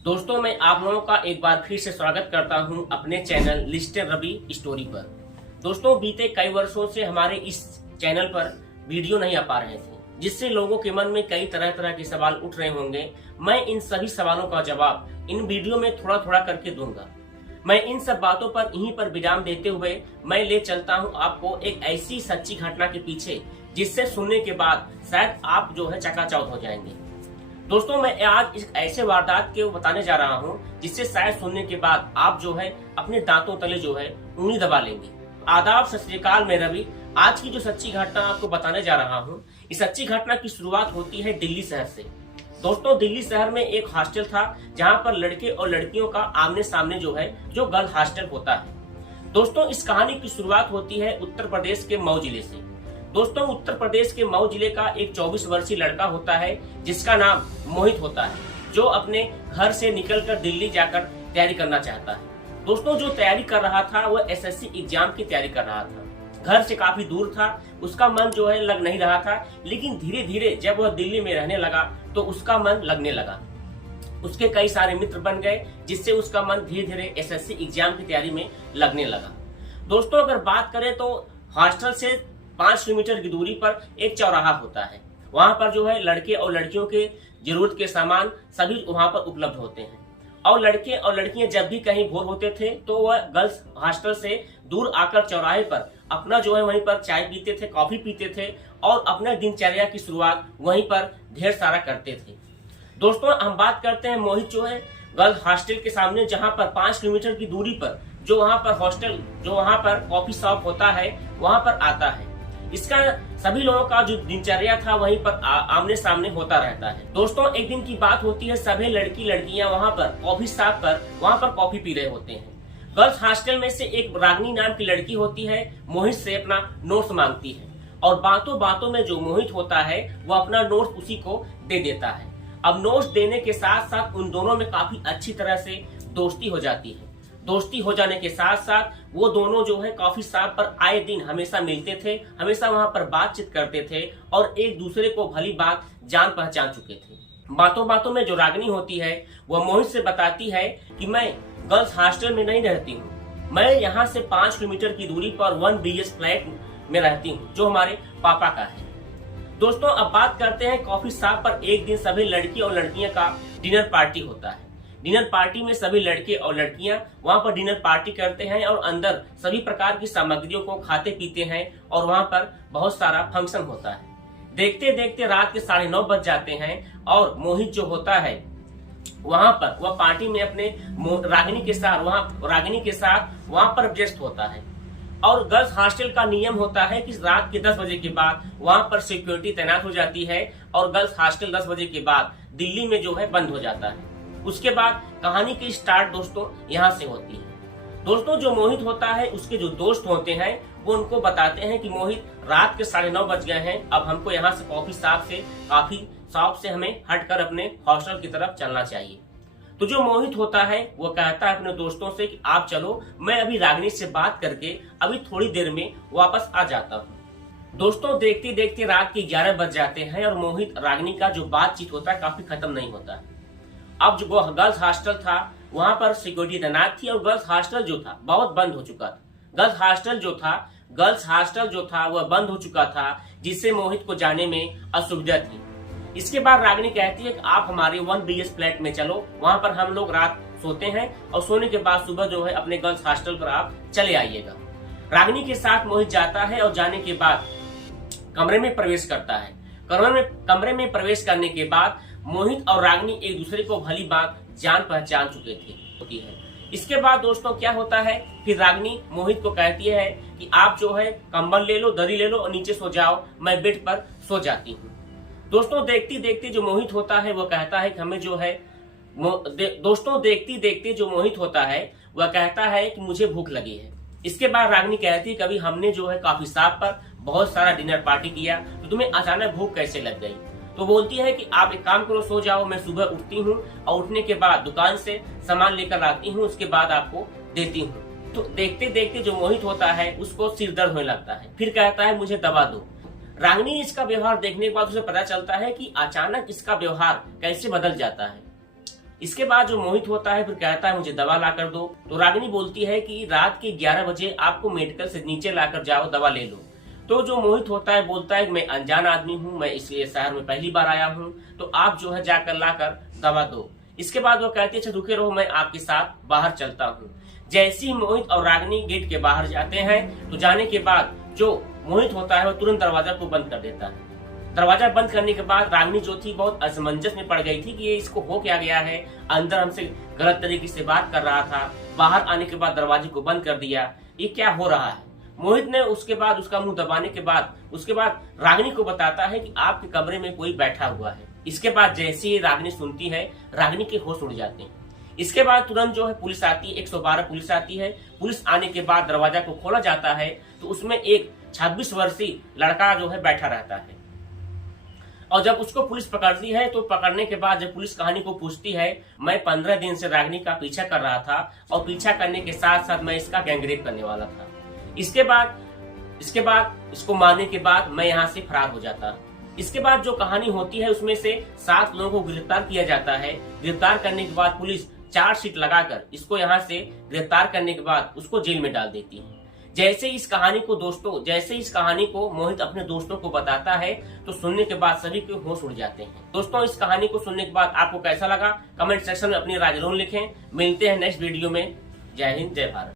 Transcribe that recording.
दोस्तों, मैं आप लोगों का एक बार फिर से स्वागत करता हूं अपने चैनल लिस्टर रवि स्टोरी पर। दोस्तों, बीते कई वर्षों से हमारे इस चैनल पर वीडियो नहीं आ पा रहे थे, जिससे लोगों के मन में कई तरह तरह के सवाल उठ रहे होंगे। मैं इन सभी सवालों का जवाब इन वीडियो में थोड़ा थोड़ा करके दूंगा। मैं इन सब बातों पर यहीं पर विराम देते हुए मैं ले चलता हूं आपको एक ऐसी सच्ची घटना के पीछे, जिससे सुनने के बाद शायद आप चकाचौंध हो जाएंगे। दोस्तों, मैं आज इस ऐसे वारदात के बताने जा रहा हूं, जिससे शायद सुनने के बाद आप अपने दांतों तले उंगली दबा लेंगे। आदाब, सत श्री अकाल, मैं रवि। आज की जो सच्ची घटना आपको बताने जा रहा हूं, इस सच्ची घटना की शुरुआत होती है दिल्ली शहर से। दोस्तों, दिल्ली शहर में एक हॉस्टल था, जहां पर लड़के और लड़कियों का आमने सामने जो गर्ल हॉस्टल होता है। दोस्तों, इस कहानी की शुरुआत होती है उत्तर प्रदेश के मऊ जिले से। दोस्तों, उत्तर प्रदेश के मऊ जिले का एक 24 वर्षीय लड़का होता है, जिसका नाम मोहित होता है, जो अपने घर से निकलकर दिल्ली जाकर तैयारी करना चाहता है। दोस्तों, जो तैयारी कर रहा था वह एसएससी एग्जाम की तैयारी कर रहा था। घर से काफी दूर था, उसका मन लग नहीं रहा था, लेकिन धीरे धीरे जब वह दिल्ली में रहने लगा तो उसका मन लगने लगा। उसके कई सारे मित्र बन गए, जिससे उसका मन धीरे धीरे एसएससी एग्जाम की तैयारी में लगने लगा। दोस्तों, अगर बात करें तो हॉस्टल से 5 किलोमीटर की दूरी पर एक चौराहा होता है। वहां पर लड़के और लड़कियों के जरूरत के सामान सभी वहां पर उपलब्ध होते हैं। और लड़के और लड़कियां जब भी कहीं बोर होते थे तो वह गर्ल्स हॉस्टल से दूर आकर चौराहे पर अपना वहीं पर चाय पीते थे, कॉफी पीते थे और अपने दिनचर्या की शुरुआत वहीं पर ढेर सारा करते थे। दोस्तों, हम बात करते हैं मोहित गर्ल्स हॉस्टल के सामने, जहां पर 5 किलोमीटर की दूरी पर वहां पर हॉस्टल वहां पर कॉफी शॉप होता है, वहां पर आता है। इसका सभी लोगों का जो दिनचर्या था वहीं पर आमने सामने होता रहता है। दोस्तों, एक दिन की बात होती है, सभी लड़की लड़कियां वहां पर कॉफी शॉप पर वहां पर कॉफी पी रहे होते हैं। गर्ल्स हॉस्टल में से एक रागनी नाम की लड़की होती है, मोहित से अपना नोट्स मांगती है और बातों बातों में जो मोहित होता है वो अपना नोट्स उसी को दे देता है। अब नोट्स देने के साथ साथ उन दोनों में काफी अच्छी तरह से दोस्ती हो जाती है। दोस्ती हो जाने के साथ साथ वो दोनों कॉफी शॉप पर आए दिन हमेशा मिलते थे, हमेशा वहां पर बातचीत करते थे और एक दूसरे को भली बात जान पहचान चुके थे। बातों बातों में जो रागनी होती है वह मोहित से बताती है कि मैं गर्ल्स हॉस्टल में नहीं रहती हूँ, मैं यहाँ से 5 किलोमीटर की दूरी पर 1 BS फ्लैट में रहती हूँ, जो हमारे पापा का है। दोस्तों, अब बात करते हैं कॉफी शॉप पर एक दिन सभी लड़की और लड़कियां का डिनर पार्टी होता है। डिनर पार्टी में सभी लड़के और लड़कियां वहां पर डिनर पार्टी करते हैं और अंदर सभी प्रकार की सामग्रियों को खाते पीते हैं और वहां पर बहुत सारा फंक्शन होता है। देखते देखते रात के 9:30 बज जाते हैं और मोहित होता है वहां पर वह पार्टी में अपने रागिनी के साथ वहां पर व्यस्त होता है। और गर्ल्स हॉस्टल का नियम होता है कि रात के 10 बजे के बाद वहां पर सिक्योरिटी तैनात हो जाती है और गर्ल्स हॉस्टल 10 बजे के बाद दिल्ली में बंद हो जाता है। उसके बाद कहानी की स्टार्ट दोस्तों यहाँ से होती है। दोस्तों, जो मोहित होता है उसके जो दोस्त होते हैं वो उनको बताते हैं कि मोहित, रात के 9:30 बज गए हैं, अब हमको यहाँ से कॉफी शॉप से हमें हटकर अपने हॉस्टल की तरफ चलना चाहिए। तो जो मोहित होता है वो कहता है अपने दोस्तों से कि आप चलो, मैं अभी रागिनी से बात करके अभी थोड़ी देर में वापस आ जाता हूँ। दोस्तों, देखते देखते रात के 11 बज जाते हैं और मोहित रागिनी का जो बातचीत होता है काफी खत्म नहीं होता है। अब जो गर्ल्स हॉस्टल था वहां पर सिक्योरिटी तैनात थी और गर्ल्स हॉस्टल था बहुत बंद हो चुका था। गर्ल्स हॉस्टल वह बंद हो चुका था, जिससे मोहित को जाने में असुविधा थी। इसके बाद रागिनी कहती है कि आप हमारे 1 BS फ्लैट में चलो, वहां पर हम लोग रात सोते हैं और सोने के बाद सुबह अपने गर्ल्स हॉस्टल पर आप चले आइएगा। रागिनी के साथ मोहित जाता है और जाने के बाद कमरे में प्रवेश करता है। कमरे में प्रवेश करने के बाद मोहित और रागिनी एक दूसरे को भली बात जान पहचान चुके थे होती है। इसके बाद दोस्तों क्या होता है, फिर रागिनी मोहित को कहती है कि आप कंबल ले लो, दरी ले लो और नीचे सो जाओ, मैं बेड पर सो जाती हूँ। दोस्तों, देखते देखते जो मोहित होता है वो कहता है कि हमें दोस्तों देखते देखते जो मोहित होता है वह कहता है कि मुझे भूख लगी है। इसके बाद रागिनी कहती है कभी हमने कॉफी शॉप पर बहुत सारा डिनर पार्टी किया, तो तुम्हें अचानक भूख कैसे लग गई? तो बोलती है कि आप एक काम करो, सो जाओ, मैं सुबह उठती हूँ और उठने के बाद दुकान से सामान लेकर आती हूँ, उसके बाद आपको देती हूँ। तो देखते देखते जो मोहित होता है उसको सिर दर्द होने लगता है, फिर कहता है मुझे दवा दो। रागिनी इसका व्यवहार देखने के बाद उसे पता चलता है कि अचानक इसका व्यवहार कैसे बदल जाता है। इसके बाद जो मोहित होता है फिर कहता है मुझे दवा ला कर दो। तो रागिनी बोलती है कि रात के 11 बजे आपको मेडिकल से नीचे लाकर जाओ, दवा ले लो। तो जो मोहित होता है बोलता है कि मैं अनजान आदमी हूँ, मैं इस शहर में पहली बार आया हूँ, तो आप जो है जाकर लाकर दवा दो। इसके बाद वो कहती है अच्छा रुके रहो, मैं आपके साथ बाहर चलता हूँ। जैसे ही मोहित और रागिनी गेट के बाहर जाते हैं तो जाने के बाद जो मोहित होता है वो तुरंत दरवाजा को बंद कर देता है। दरवाजा बंद करने के बाद रागिनी जो थी बहुत असमंजस में पड़ गई थी कि ये इसको हो क्या गया है, अंदर हमसे गलत तरीके से बात कर रहा था, बाहर आने के बाद दरवाजे को बंद कर दिया, ये क्या हो रहा है। मोहित ने उसके बाद उसका मुंह दबाने के बाद उसके बाद रागिनी को बताता है कि आपके कमरे में कोई बैठा हुआ है। इसके बाद जैसे ही रागिनी सुनती है, रागिनी के होश उड़ जाते हैं। इसके बाद तुरंत जो है पुलिस आती है, 112 पुलिस आती है। पुलिस आने के बाद दरवाजा को खोला जाता है तो उसमें एक 26 वर्षीय लड़का जो है बैठा रहता है। और जब उसको पुलिस पकड़ती है तो पकड़ने के बाद जब पुलिस कहानी को पूछती है, मैं 15 दिन से रागिनी का पीछा कर रहा था और पीछा करने के साथ साथ मैं इसका गैंगरेप करने वाला था। इसके बाद इसको मारने के बाद मैं यहाँ से फरार हो जाता। इसके बाद जो कहानी होती है उसमें से 7 लोगों को गिरफ्तार किया जाता है। गिरफ्तार करने के बाद पुलिस चार्जशीट लगाकर इसको यहाँ से गिरफ्तार करने के बाद उसको जेल में डाल देती है। जैसे इस कहानी को मोहित अपने दोस्तों को बताता है तो सुनने के बाद सभी के होश उड़ जाते हैं। दोस्तों इस कहानी को सुनने के बाद आपको कैसा लगा कमेंट सेक्शन में अपनी राय जरूर लिखें। मिलते हैं नेक्स्ट वीडियो में। जय हिंद, जय भारत।